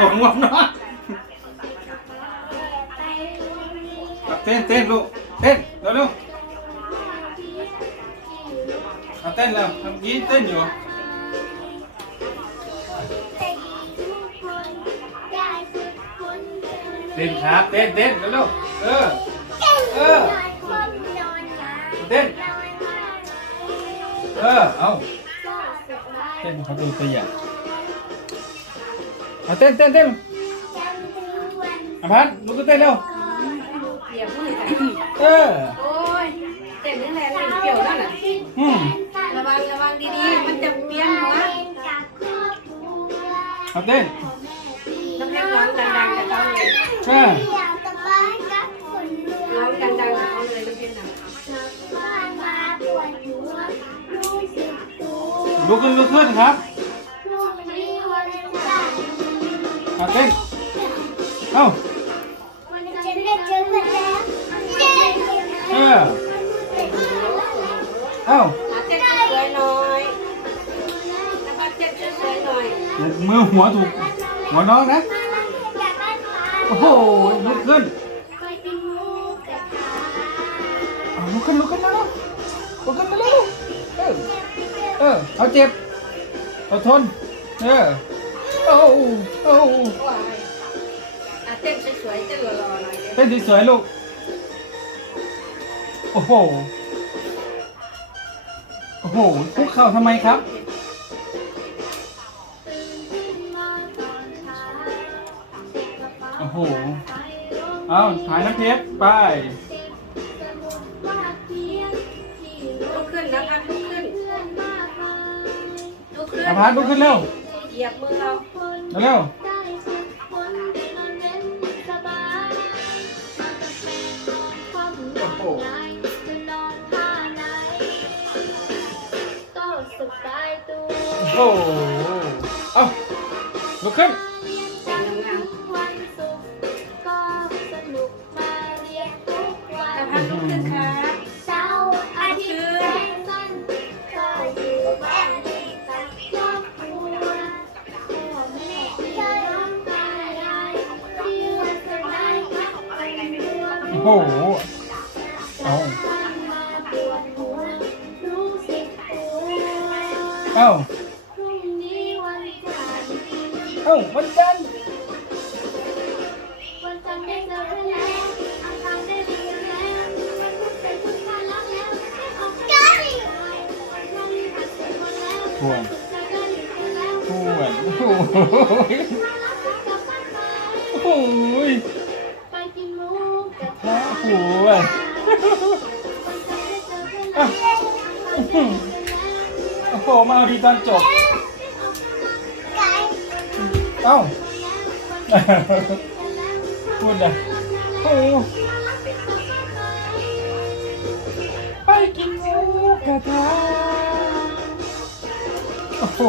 ผมง่วงนอนเต้นเต้นลูกเต้นเร็วเร็วเอาเต้นแล้วเมื่อกี้เต้นอยู่เต้นครับเต้นเต้นเร็วเร็วเออเออเต้นเออเอาเต้นเขาดูตัวอย่าง เอาเต้นเต้นเต้นอภัสลุกขึ้นเต้นเร็วเปียกมือกันเออโอ้ยเต็มนี่แหละเลยเปรี้ยวนั่นน่ะอืมระวังระวังดีๆมันจะเปี้ยนหัวเอาเต้นน้ำแข็งร้องดังๆกับเขาเลยเออร้องดังๆกับเขาเลยน้ำแข็งน่ะลุกขึ้นลุกขึ้นครับ เอาเต้นเอ้าเออเอ้าหาเต้นสวยๆหน่อยแล้วก็เต้นสวยหน่อยมือหัวถูกหัวน้องนะ โอ้โหลุกขึ้นเอาลุกขึ้นลุกขึ้นมาแล้วลุกขึ้นมาแล้วเออ เออ เอาเจ็บ เอาทน เออ โอ้โอ้โอ้ยอะเต้นสวยๆเต้นหล่อๆหน่อยเดี๋ยเต้นสวยๆลูก โอ้โห โอ้โหคุกเข่าทำไมครับ โอ้โห เอาถ่ายน้ำเพชรไป ลุกขึ้นนะพัดลุกขึ้นลุกขึ้น อาพาร์ตลุกขึ้นเร็ว เหยียบมือเราเร็วโอ้โหโอ้โหเอาลุกขึ้น โอ้โห เอามาปวดหัวรู้สึกตัวเอ้าพรุ่งนี้วันจันทร์เอ้าวันจันทร์วันจันทร์ได้เจอกันแล้วอังคารได้เรียนแล้ววันพุธเป็นพุธมาแล้วแล้วได้ออกกำลังกายวันพฤหัสเสร็จหมดแล้วทวนสุดท้ายได้เรียนกันแล้วทวนโอ้โหมาแล้วจะกลับบ้านไหมโอ้โเจอกันแล้วอังคารได้เรียนกันแล้วโอ้โหมาเอาดีตอนจบไก่เอ้าพูดนะโอ้โหไปกินหมูกระทะโอ้โห